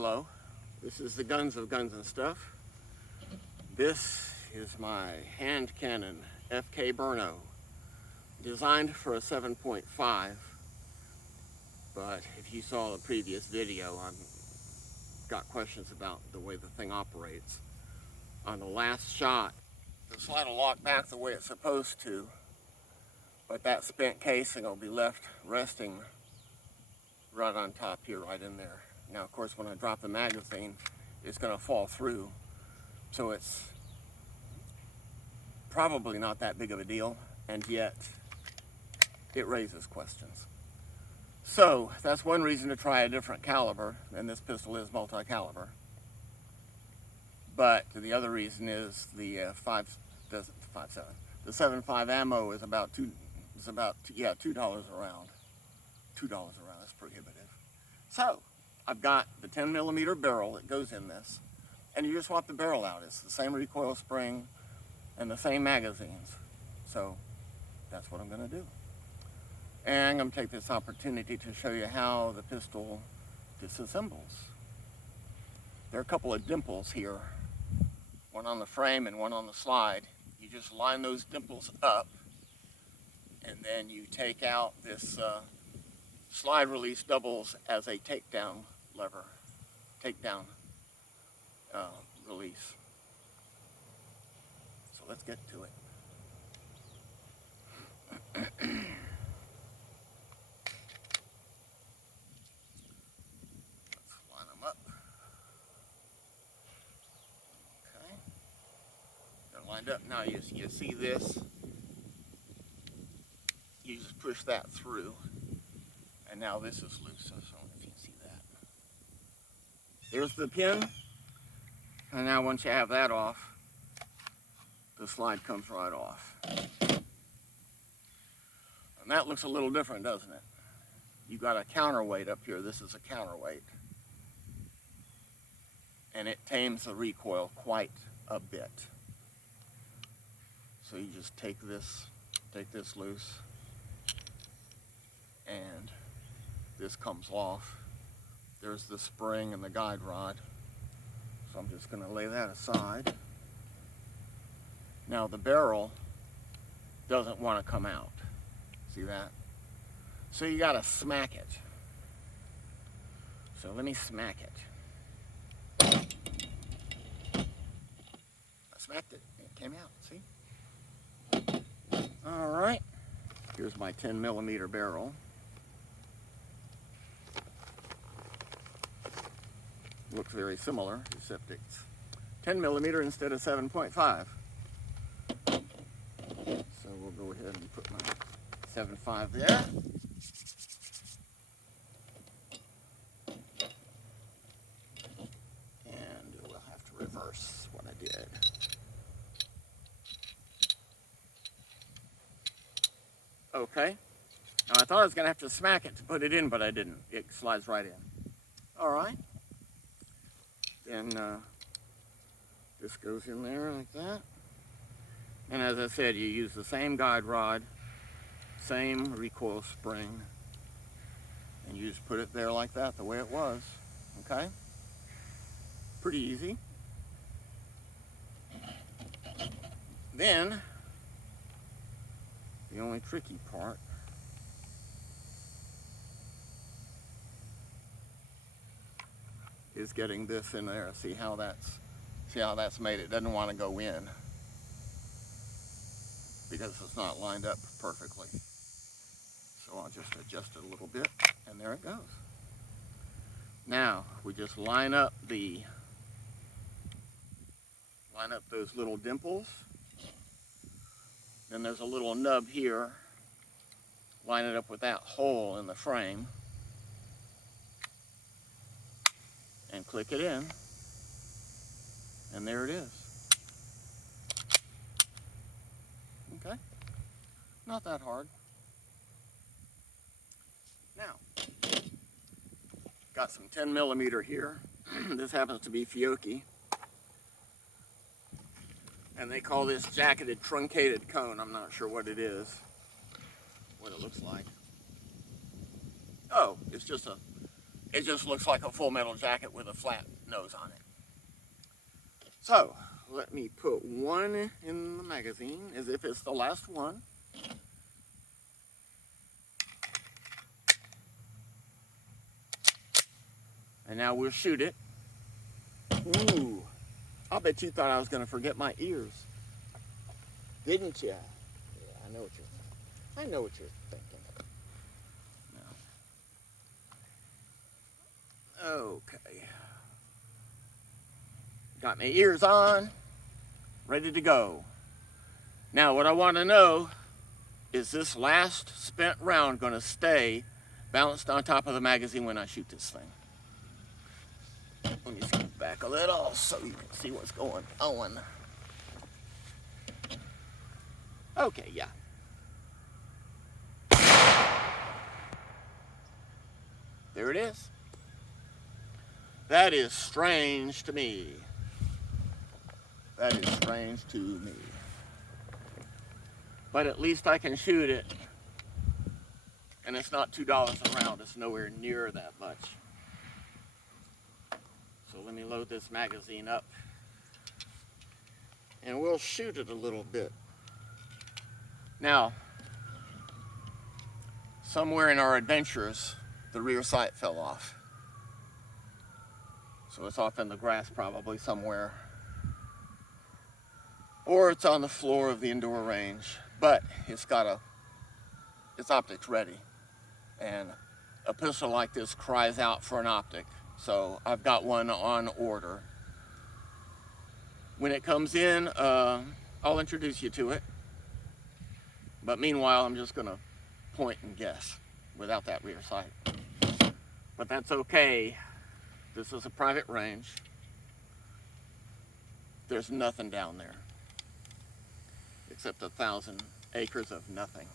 Hello, this is the Guns of Guns and Stuff. This is my hand cannon FK Brno, designed for a 7.5, but if you saw the previous video, I've got questions about the way the thing operates. On the last shot, the slide will lock back the way it's supposed to, but that spent casing will be left resting right on top here, right in there. Now, of course, when I drop the magazine, it's going to fall through, so it's probably not that big of a deal, and yet it raises questions. So that's one reason to try a different caliber, and this pistol is multi-caliber. But the other reason is the 7.5 ammo is about $2 a round. $2 a round, that's prohibitive. So I've got the 10mm barrel that goes in this, and you just swap the barrel out. It's the same recoil spring and the same magazines. So that's what I'm going to do. And I'm going to take this opportunity to show you how the pistol disassembles. There are a couple of dimples here, one on the frame and one on the slide. You just line those dimples up, and then you take out this slide release doubles as a takedown lever, release. So let's get to it. Let's line them up. Okay. They're lined up. Now you see this. You just push that through. And now this is loose. I don't know if you can see that. There's the pin. And now once you have that off, the slide comes right off. And that looks a little different, doesn't it? You've got a counterweight up here. This is a counterweight. And it tames the recoil quite a bit. So you just take this loose, and this comes off. There's the spring and the guide rod. So I'm just going to lay that aside. Now the barrel doesn't want to come out. See that? So you got to smack it. So let me smack it. I smacked it. It came out. See? All right. Here's my 10mm barrel. Looks very similar, except it's 10mm instead of 7.5. So we'll go ahead and put my 7.5 there. And we'll have to reverse what I did. Okay. Now I thought I was going to have to smack it to put it in, but I didn't. It slides right in. All right. Then this goes in there like that. And as I said, you use the same guide rod, same recoil spring, and you just put it there like that, the way it was. Okay? Pretty easy. Then, the only tricky part is getting this in there. See how that's made. It doesn't want to go in because it's not lined up perfectly. So I'll just adjust it a little bit, and there it goes. Now we just line up those little dimples. Then there's a little nub here. Line it up with that hole in the frame. And click it in, and there it is. Okay, not that hard. Now, got some 10mm here. This happens to be Fiocchi, and they call this jacketed truncated cone. I'm not sure what it is, what it looks like. Oh, it's just a It just looks like a full metal jacket with a flat nose on it. So, let me put one in the magazine as if it's the last one. And now we'll shoot it. Ooh, I bet you thought I was going to forget my ears. Didn't you? Yeah, I know what you're thinking. No. Okay. Got my ears on, ready to go. Now what I want to know is this last spent round going to stay balanced on top of the magazine when I shoot this thing. Let me scoot back a little so you can see what's going on. Okay, yeah. There it is. That is strange to me. That is strange to me. But at least I can shoot it. And it's not $2 a round. It's nowhere near that much. So let me load this magazine up. And we'll shoot it a little bit. Now, somewhere in our adventures, the rear sight fell off. So it's off in the grass probably somewhere. Or it's on the floor of the indoor range. But it's optics ready. And a pistol like this cries out for an optic. So I've got one on order. When it comes in, I'll introduce you to it. But meanwhile, I'm just gonna point and guess without that rear sight. But that's okay. This is a private range. There's nothing down there except 1,000 acres of nothing.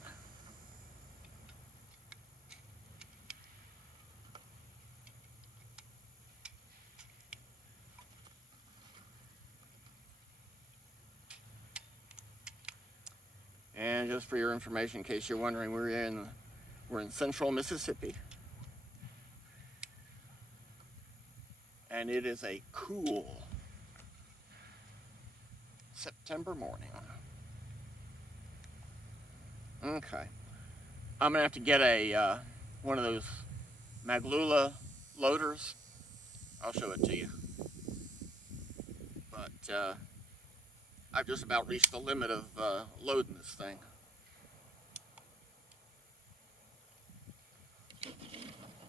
And just for your information, in case you're wondering, we're in central Mississippi. And it is a cool September morning. Okay. I'm gonna have to get a one of those Maglula loaders. I'll show it to you. But I've just about reached the limit of loading this thing.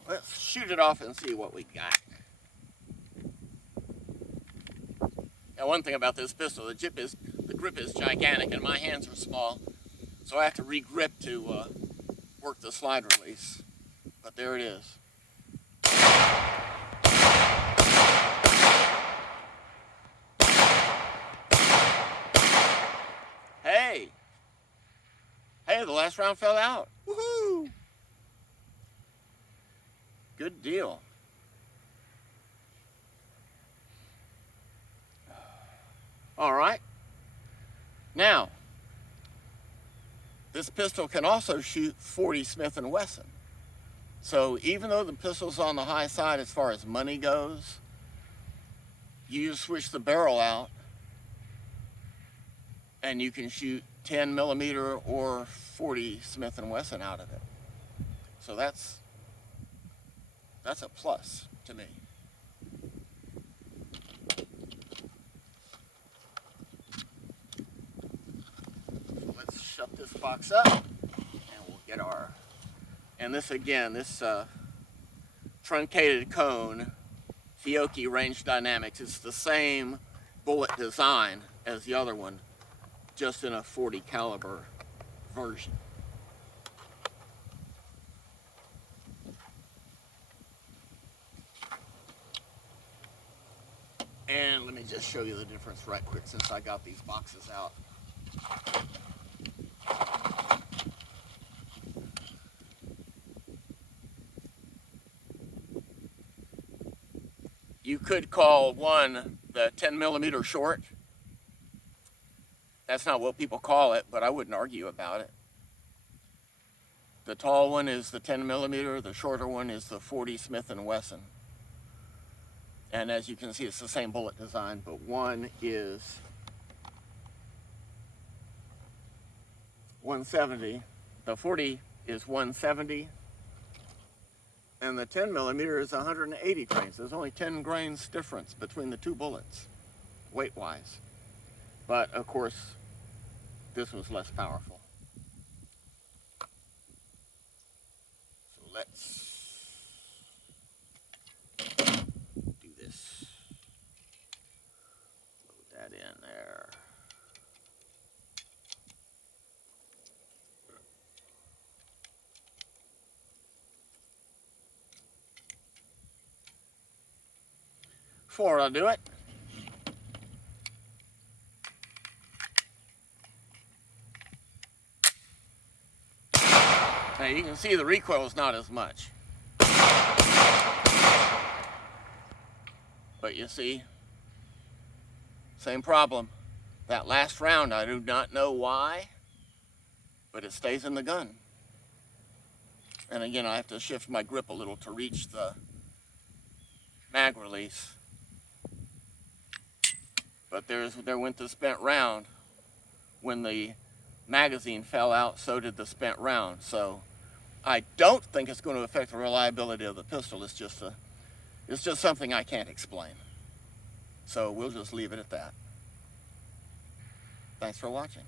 Let's shoot it off and see what we got. Now, one thing about this pistol, the grip is gigantic and my hands are small, so I have to re-grip to work the slide release. But there it is. Hey, the last round fell out. Woohoo! Good deal. All right. Now, this pistol can also shoot 40 Smith & Wesson. So even though the pistol's on the high side as far as money goes, you just switch the barrel out and you can shoot 10 millimeter or 40 Smith & Wesson out of it. So that's a plus to me. So let's shut this box up and we'll get our, and this again, this truncated cone, Fiocchi Range Dynamics, it's the same bullet design as the other one, just in a 40 caliber version. And let me just show you the difference right quick since I got these boxes out. You could call one the 10 millimeter short. That's not what people call it, but I wouldn't argue about it. The tall one is the 10 millimeter, the shorter one is the 40 Smith & Wesson. And as you can see, it's the same bullet design, but one is 170, the 40 is 170, and the 10 millimeter is 180 grains. There's only 10 grains difference between the two bullets, weight-wise. But of course, this was less powerful. So let's do this. Load that in there. Before I do it, now you can see the recoil is not as much. But you see, same problem. That last round, I do not know why, but it stays in the gun. And again, I have to shift my grip a little to reach the mag release. But there went the spent round. When the magazine fell out, so did the spent round. So I don't think it's going to affect the reliability of the pistol. It's just something I can't explain. So we'll just leave it at that. Thanks for watching.